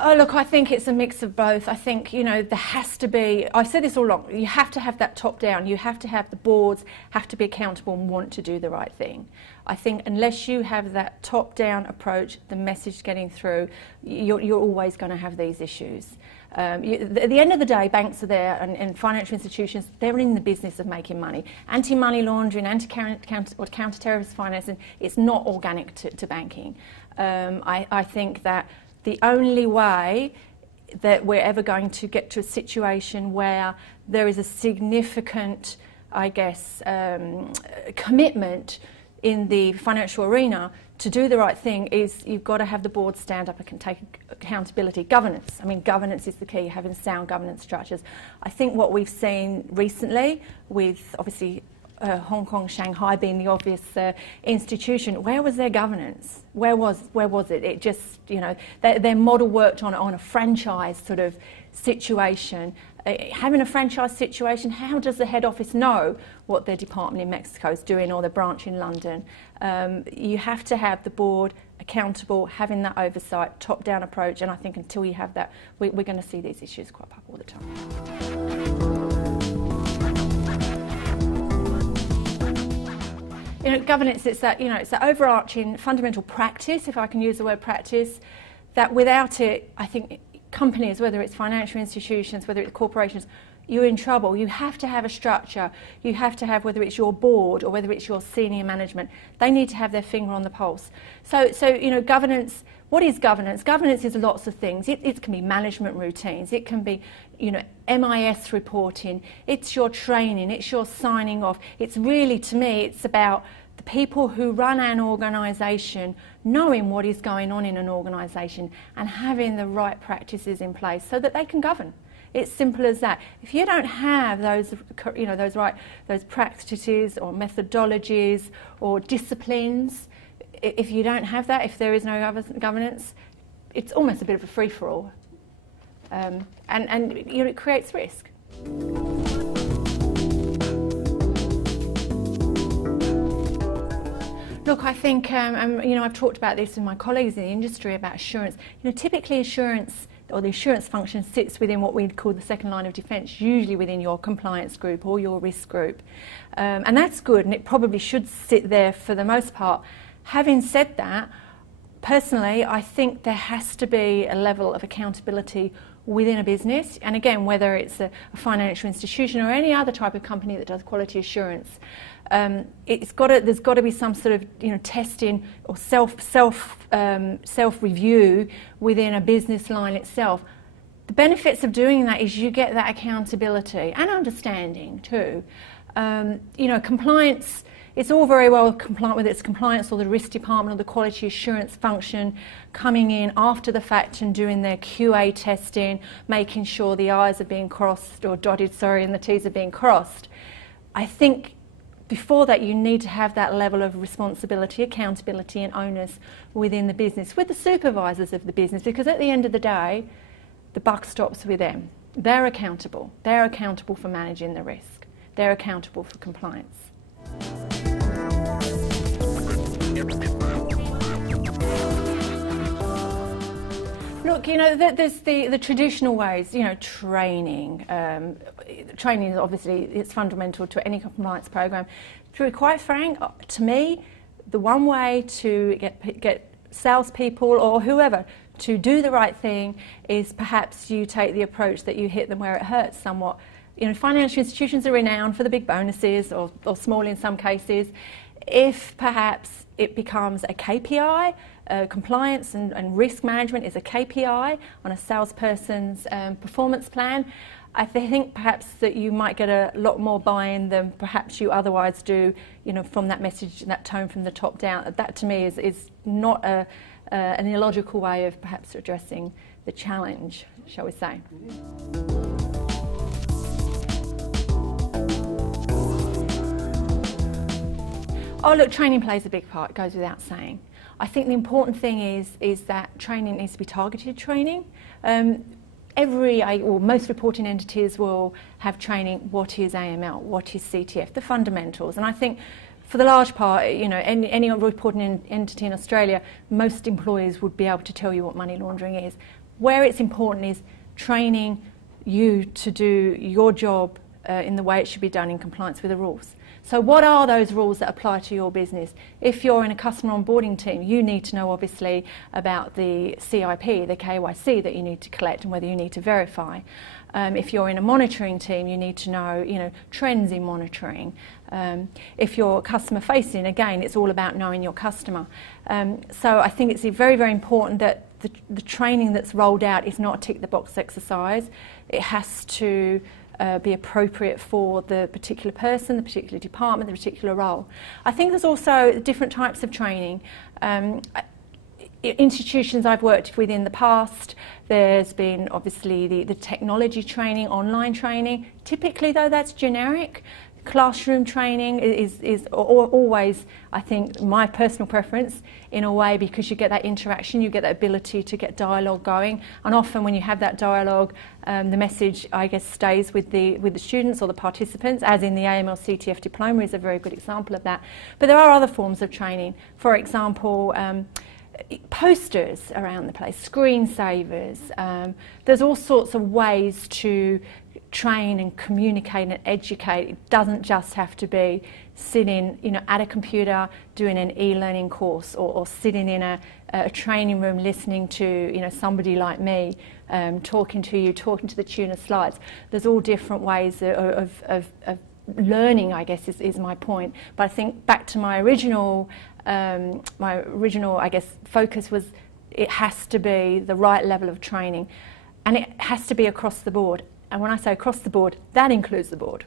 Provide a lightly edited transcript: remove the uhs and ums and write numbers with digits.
Oh, look, I think it's a mix of both. I think, you know, there has to be, I've said this all along, you have to have that top down. You have to have the boards have to be accountable and want to do the right thing. I think unless you have that top down approach, the message getting through, you're always going to have these issues. At the end of the day, banks are there and financial institutions, they're in the business of making money. Anti-money laundering, counter-terrorist financing, it's not organic to banking. I think that the only way that we're ever going to get to a situation where there is a significant, I guess, commitment in the financial arena to do the right thing is you've got to have the board stand up and can take accountability. Governance. I mean, governance is the key, having sound governance structures. I think what we've seen recently with, obviously, Hong Kong, Shanghai being the obvious institution, where was their governance? Where was it? It just, you know, their model worked on a franchise sort of situation. Having a franchise situation, how does the head office know what their department in Mexico is doing or their branch in London? You have to have the board accountable, having that oversight, top-down approach, and I think until you have that, we're going to see these issues crop up all the time. You know, governance, it's that, you know, it's that overarching fundamental practice, if I can use the word practice, that without it, I think companies, whether it's financial institutions, whether it's corporations, you're in trouble. You have to have a structure. You have to have, whether it's your board or whether it's your senior management, they need to have their finger on the pulse. So you know, governance, what is governance? Governance is lots of things. It can be management routines. It can be, you know, MIS reporting. It's your training. It's your signing off. It's really, to me, it's about the people who run an organisation knowing what is going on in an organisation and having the right practices in place so that they can govern. It's simple as that. If you don't have those, you know, those practices or methodologies or disciplines, if you don't have that, if there is no governance, it's almost a bit of a free-for-all, and you know, it creates risk. Look, I think, you know, I've talked about this with my colleagues in the industry about assurance. You know, typically assurance, or the assurance function, sits within what we'd call the second line of defence, usually within your compliance group or your risk group. And that's good, and it probably should sit there for the most part. Having said that, personally, I think there has to be a level of accountability within a business, and again, whether it's a financial institution or any other type of company that does quality assurance, there's got to be some sort of, you know, testing or self review within a business line itself. The benefits of doing that is you get that accountability and understanding too. You know, compliance. It's all very well compliant, whether it's compliance or the risk department or the quality assurance function coming in after the fact and doing their QA testing, making sure the I's are being crossed or dotted, sorry, and the T's are being crossed. I think before that you need to have that level of responsibility, accountability and onus within the business, with the supervisors of the business, because at the end of the day, the buck stops with them. They're accountable. They're accountable for managing the risk. They're accountable for compliance. Look, you know, there's the traditional ways, you know, training. Training is obviously, it's fundamental to any compliance program. To be quite frank, to me, the one way to get salespeople or whoever to do the right thing is perhaps you take the approach that you hit them where it hurts somewhat. You know, financial institutions are renowned for the big bonuses, or small in some cases. If perhaps it becomes a KPI, compliance and risk management is a KPI on a salesperson's performance plan, I think perhaps that you might get a lot more buy-in than perhaps you otherwise do, you know, from that message, that tone from the top down. That to me is not an illogical way of perhaps addressing the challenge, shall we say. Oh look, training plays a big part, it goes without saying. I think the important thing is that training needs to be targeted training. Most reporting entities will have training, what is AML, what is CTF, the fundamentals. And I think for the large part, you know, any reporting entity in Australia, most employers would be able to tell you what money laundering is. Where it's important is training you to do your job in the way it should be done in compliance with the rules. So what are those rules that apply to your business? If you're in a customer onboarding team, you need to know obviously about the CIP, the KYC that you need to collect and whether you need to verify. If you're in a monitoring team, you need to know, trends in monitoring. If you're customer facing, again, it's all about knowing your customer. So I think it's very, very important that the training that's rolled out is not a tick the box exercise. It has to be appropriate for the particular person, the particular department, the particular role. I think there's also different types of training. Institutions I've worked with in the past, there's been obviously the technology training, online training. Typically though, that's generic. Classroom training is always, I think, my personal preference in a way, because you get that interaction, you get that ability to get dialogue going, and often when you have that dialogue, the message, I guess, stays with the students or the participants, as in the AML CTF diploma is a very good example of that. But there are other forms of training. For example, posters around the place, screensavers. There's all sorts of ways to train and communicate and educate. It doesn't just have to be sitting, at a computer doing an e-learning course, or sitting in a training room listening to, somebody like me talking to the tune of slides. There's all different ways of learning, I guess, is my point. But I think back to my original, I guess, focus was it has to be the right level of training, and it has to be across the board. And when I say across the board, that includes the board.